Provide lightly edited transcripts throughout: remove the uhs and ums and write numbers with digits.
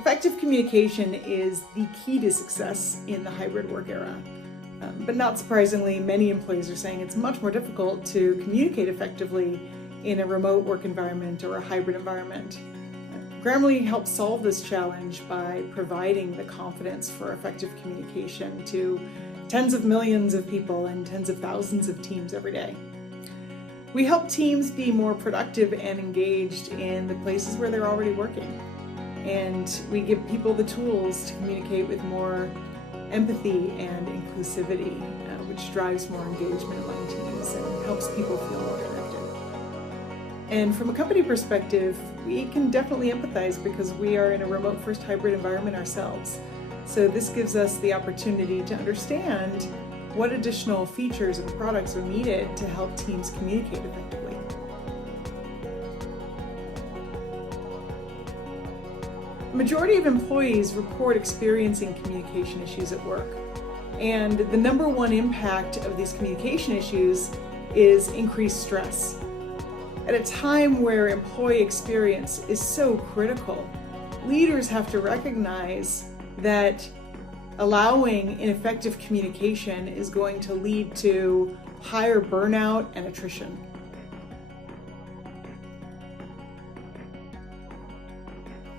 Effective communication is the key to success in the hybrid work era. But not surprisingly, many employees are saying it's much more difficult to communicate effectively in a remote work environment or a hybrid environment. Grammarly helps solve this challenge by providing the confidence for effective communication to tens of millions of people and tens of thousands of teams every day. We help teams be more productive and engaged in the places where they're already working. And we give people the tools to communicate with more empathy and inclusivity, which drives more engagement among teams and helps people feel more connected. And from a company perspective, we can definitely empathize because we are in a remote first hybrid environment ourselves. So this gives us the opportunity to understand what additional features and products are needed to help teams communicate effectively. The majority of employees report experiencing communication issues at work. And the number one impact of these communication issues is increased stress. At a time where employee experience is so critical, leaders have to recognize that allowing ineffective communication is going to lead to higher burnout and attrition.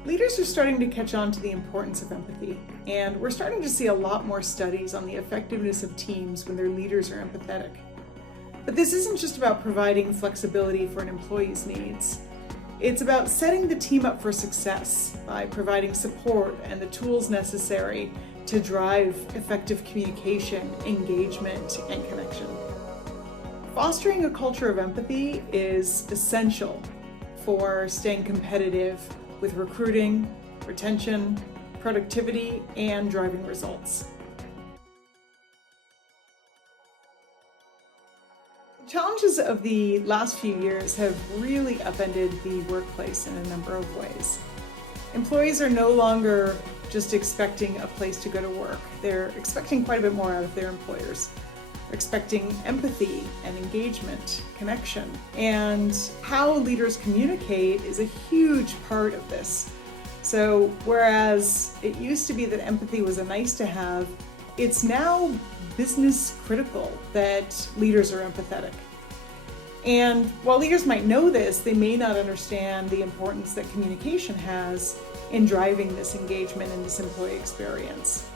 Leaders are starting to catch on to the importance of empathy, and we're starting to see a lot more studies on the effectiveness of teams when their leaders are empathetic. But this isn't just about providing flexibility for an employee's needs. It's about setting the team up for success by providing support and the tools necessary to drive effective communication, engagement, and connection. Fostering a culture of empathy is essential for staying competitive with recruiting, retention, productivity, and driving results. The challenges of the last few years have really upended the workplace in a number of ways. Employees are no longer just expecting a place to go to work. They're expecting quite a bit more out of their employers. They're expecting empathy and engagement, connection, and how leaders communicate is a huge part of this. So whereas it used to be that empathy was a nice to have, it's now business critical that leaders are empathetic. And while leaders might know this, they may not understand the importance that communication has in driving this engagement and this employee experience.